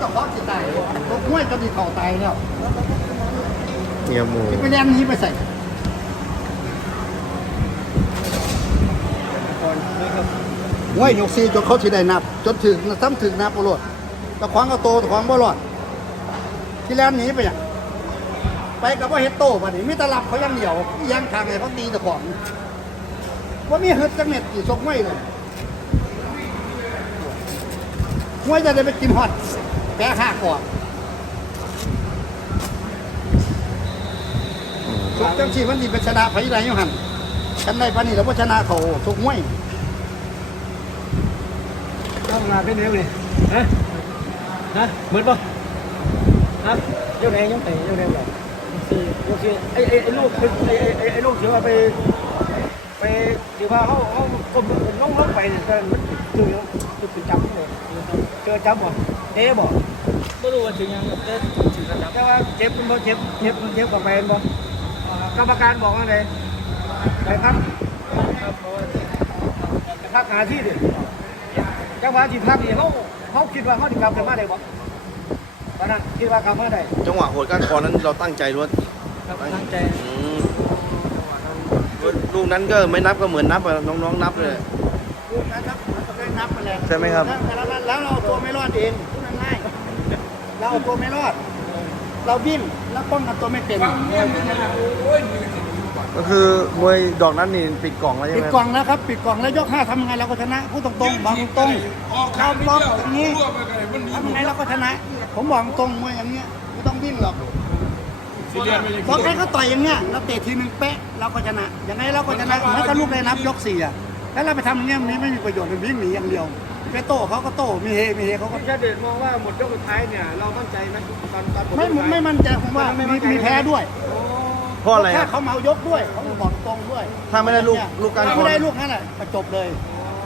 กับพ่อสิตายตกห้วยก็มีเข่าตายแล้วเงียบหมูที่ไปเรียนนี้ไปใส่ห้วยยกซีจนเขาสิได้นับจนถึงซ้ำถึงนับโอรสตะขวางก็โตตะขวางบ่รอดที่แล้วหนีไปอย่างไปกับว่าเฮตโต้ป่ะนี่มีตลับเขายังเหนียวยังทางไงเขาตีตะขวางว่ามีเฮิร์ตจังเน็ตกี่ซกไม่เลยห้วยจะได้ไปกินฮอตแพ้ห้าก่อนทุกจังชีมันดีเป็นชนะไผ่ไรอยู่หันฉันได้ปานี่แล้วว่าชนะเขาทุกห้วยต้องมาเป็นเร็วเลยฮะเหมือนป่ะฮะยกแรงยกไหนยกแรงแบบยกสี่ไอ้ลูกไอ้ลูกเสือไปเดี๋ยวพาเขากลมน้องไปเนี่ยมันจุดจับเลยเจอจับบ่เอ๊ะบ่ไม่รู้ว่าถึงยังเต้นถึงจับแต่ว่าเจ็บมันบ่เจ็บกับแฟนบ่กรรมการบอกว่าไงไปครับพักหาที่ดิจังหวะที่พักนี่เขาคิดว่าเขาถึงกลับมาได้บ่ตอนนั้นคิดว่ากลับมาได้จังหวะโหดก้านคอนั้นเราตั้งใจด้วยตั้งใจลูกนั้นก็ไม่นับก็เหมือนนับอะน้องๆนับเลยลูกนั้นนับมันได้นับมาแล้วใช่ไหมครับแล้วเราตัวไม่รอดเองพูดง่ายๆเราตัวไม่รอด เราบิ้มแล้วป้องกันตัวไม่เป็นก็คือมวยดอกนั้นนี่ปิดกล่องแล้วใช่ปิไหดมกล่องแล้วครับปิดกล่องแล้วยก5ทำยังไงเราก็ชนะพูดตรงๆบอกตรงๆเราบอกอย่างนี้ทำยังไงเราก็ชนะ ผมบอกตรงมวยอย่างเงี้ยไม่ต้องวิ่งหรอกเพราะใครเขาต่อยอย่างเงี้ยเราเตะทีนึงเป๊ะเราก็ชนะอย่างไงเราก็ชนะแล้วก็ลูกได้นับยก4อ่ะแล้วเราไปทำอย่างเงี้ยมันไม่มีประโยชน์เป็นวิ่งหนีอย่างเดียวไปโต้เขาก็โต้มีเฮเขาก็ชาเดชมองว่าหมดยกสุดท้ายเนี่ยเรามั่นใจไหมตอนไม่มั่นใจผมว่ามีแพ้ด้วยเพราะอะไรแค่อะเขาเมายกด้วยเขาบอกตรงด้วยถ้าไม่ได้ลูกการถ้าคอไม่ได้ลูกนั่นแหละจบเลย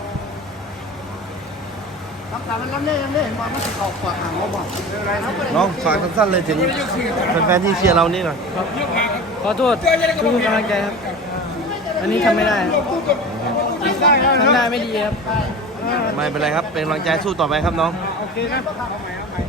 ทำการมันล้ำเล่เห็นว่ามันติดออกกว่าห่างเราบอกน้องฝากสั้นๆเลยถึงแฟนๆที่เชียร์เรานี่หน่อยขอโทษทุกกำลังใจครับอันนี้ทำไม่ได้ทำได้ไม่ดีครับไม่เป็นไรครับเป็นกำลังใจสู้ต่อไปครับน้องโอเคครับ